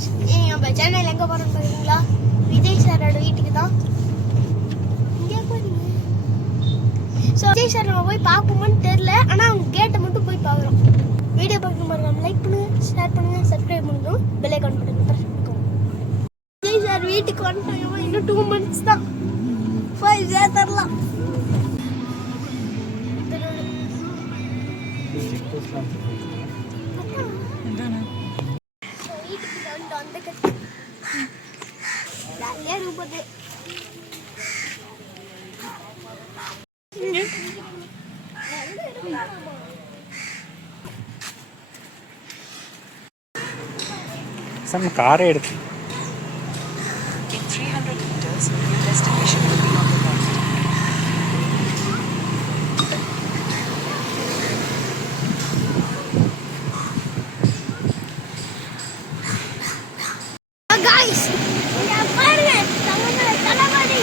நம்ம சென்னையில் எங்கே போகிறோம்னு பார்த்தீங்களா? விஜய் சாரோட வீட்டுக்கு தான். இங்கே போறீங்க. ஸோ விஜய் சார் நம்ம போய் பார்ப்போமான்னு தெரில, ஆனால் அவங்க கேட்டை மட்டும் போய் பார்க்குறோம். வீடியோ பார்க்க மாதிரி லைக் பண்ணுங்கள், ஷேர் பண்ணுங்கள், சப்ஸ்கிரைப் பண்ணுங்கள், பெல் ஐகான் பட்டன் ப்ரெஸ் பண்ணிக்கோங்க. விஜய் சார் வீட்டுக்கு வந்துட்டாங்க. இன்னும் 2 months தான் போய் சேர்த்தரலாம். Some car எடுத்து In 300 meters, your destination will be on the left. Guys, இங்க பாருங்க, தலவாடி.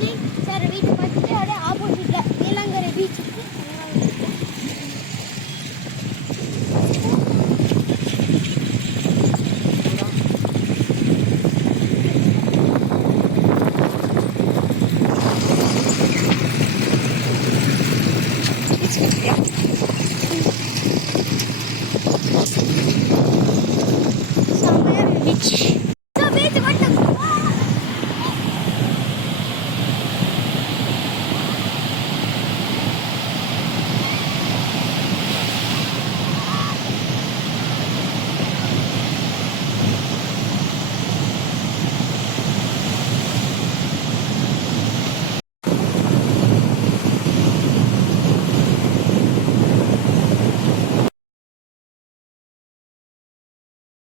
விஜய் சார் வீட்டு பார்த்துட்டு அப்படியே ஆப்போசிட்ல நீலாங்கரை பீச் இருக்கு.